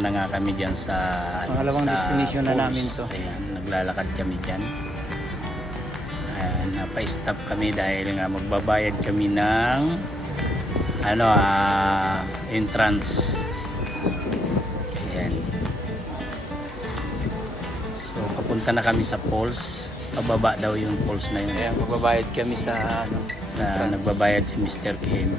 papunta na nga kami dyan sa Pangalawang destination na namin to. Ayan, naglalakad kami dyan. Ayan, napa-stop kami dahil nga magbabayad kami ng entrance. Ayan. So papunta na kami sa falls. Pababa daw yung falls na yun. Kaya magbabayad kami sa Nagbabayad si Mr. Kim.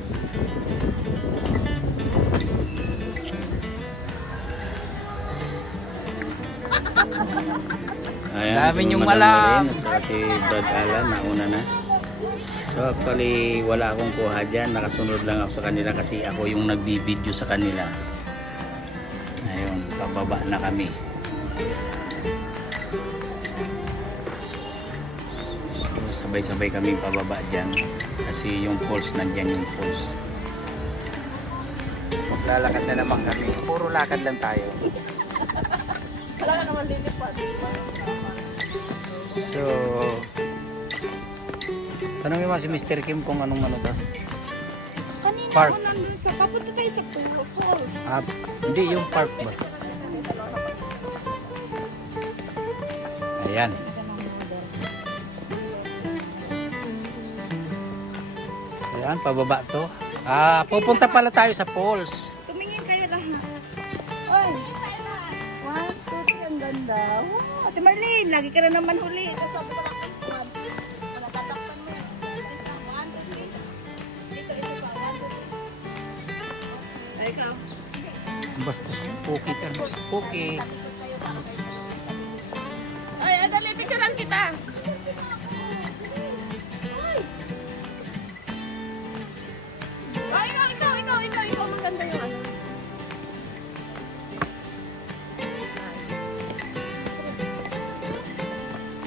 Ayan, Dami si niyong Madam malam. Lorraine at saka si Brad Alan nauna na. So actually wala akong kuha dyan. Nakasunod lang ako sa kanila kasi ako yung nagbibideo sa kanila. Ayun, pababa na kami. So sabay-sabay kami pababa dyan kasi yung falls nandyan yung falls. maglalakad na naman kami. Puro lakad lang tayo. Wala ka naman lilipad. So, tanongin mo si Mr. Kim kung anong ano ba? Kanina Park. ako nandun sa, papunta tayo sa Pulo Falls. Hindi, yung park ba? Ayan. Ayan, pababa to. Pupunta pala tayo sa falls. Tumingin kayo lahat. Oy! 1, 2, 3, ang ganda. Wow! Ate Marlene, lagi ka na naman huli. Ito sabi ko lang, natatakpan mo yan. Isa, 1, 2, 3. Dito, isa pa, 1, 2, 3. Ay, ikaw. Basta, puki ka. Puki. Ay, adali, picturean kita. Ay, ikaw, maganda yung ano.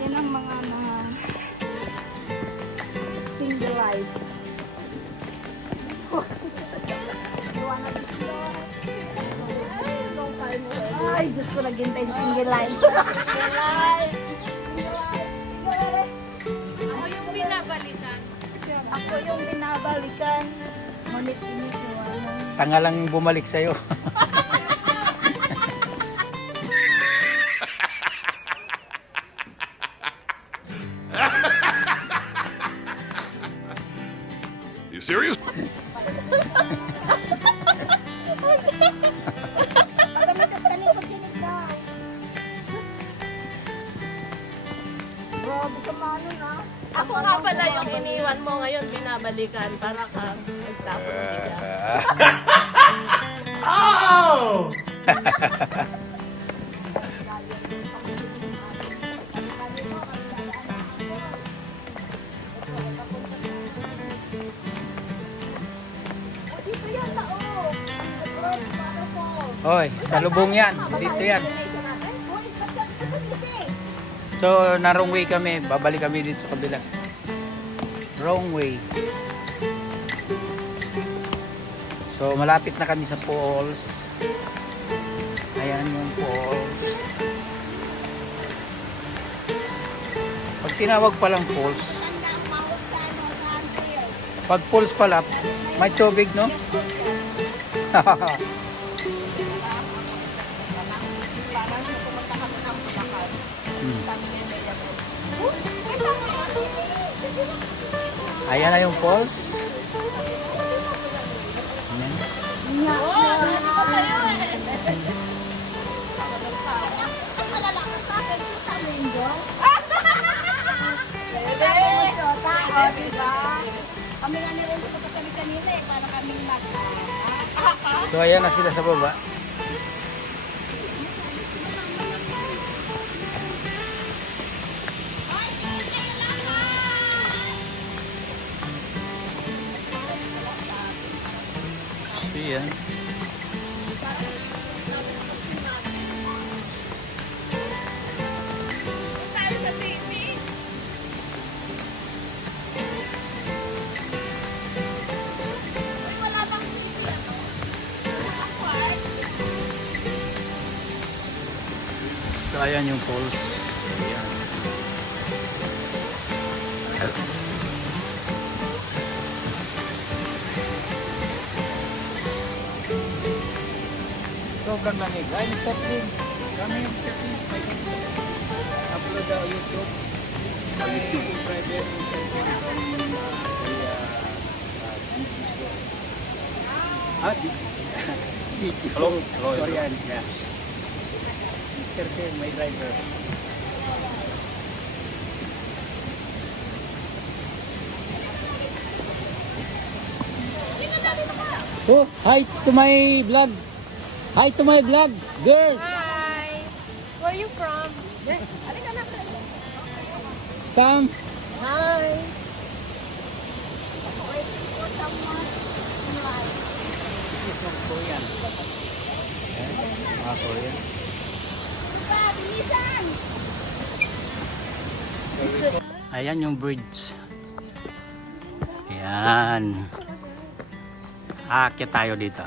Yan ang mga single life. Ay, Diyos ko, naghintay sa single life. Single life. Ako yung binabalikan. Ako yung binabalikan. Ngunit-init yung ano. Tanga lang yung bumalik sa'yo. You serious? Grabe ka mano na. Ako nga pala yung iniwan mo ngayon, binabalikan para ka nagtapon ng bigla. Dito yan na oh. Hoy, sa lubong yan. Dito yan. So, na wrong way kami. Babalik kami dito sa kabila. Wrong way. So, malapit na kami sa falls. Ayan yung falls. Pag tinawag palang falls, pag falls pala, may tubig, no? Ayan na yung falls. Ayan. Kami nga nirin sa kami kanina eh, para kami So, ayan na sila sa baba. So, yan. Tayo sa city. So, ayan yung falls. Ayan. So, sobrang lamig. Ay, Mr. Kim. Kami yung Mr. Kim. Upload daw YouTube. YouTube private. Hello. Korean, yeah. Mr. Kim, my driver. Oh, hi to my vlog. Hi to my vlog, girls. Hi! Where you from? Sam. Hi! Korean. Mga Korean. Ayan yung bridge. Ayan. Aakyat tayo dito.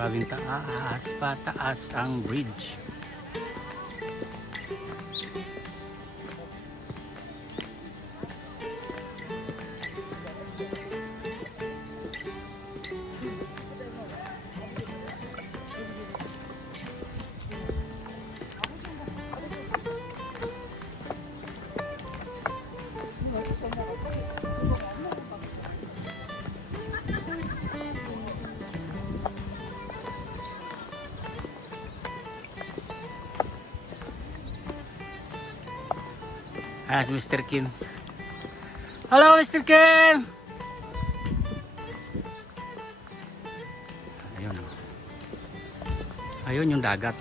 Maraming taas, pataas ang bridge. Ah, si Mr. Kim. Hello, Mr. Kim! Ayun. Ayun yung dagat.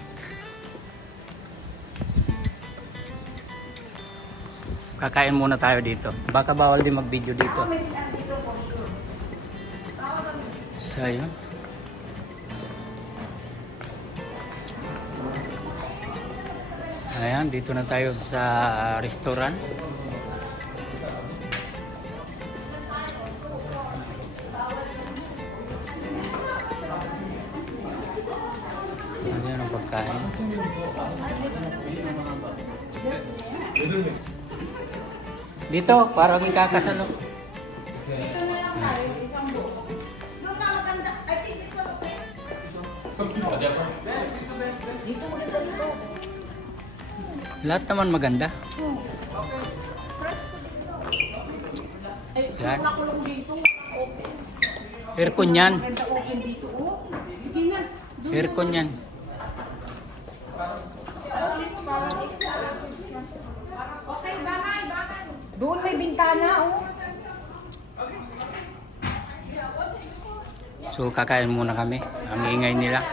Kakain muna tayo dito. Baka bawal din mag-video dito. So, ayun. Ayan, dito na tayo sa restaurant. Ayan ang pagkain. Dito, parang ikakasalo. Lahat naman maganda. Yan. Aircon yan. Aircon yan. Doon may bintana, oh. So kakain muna kami. Ang ingay nila.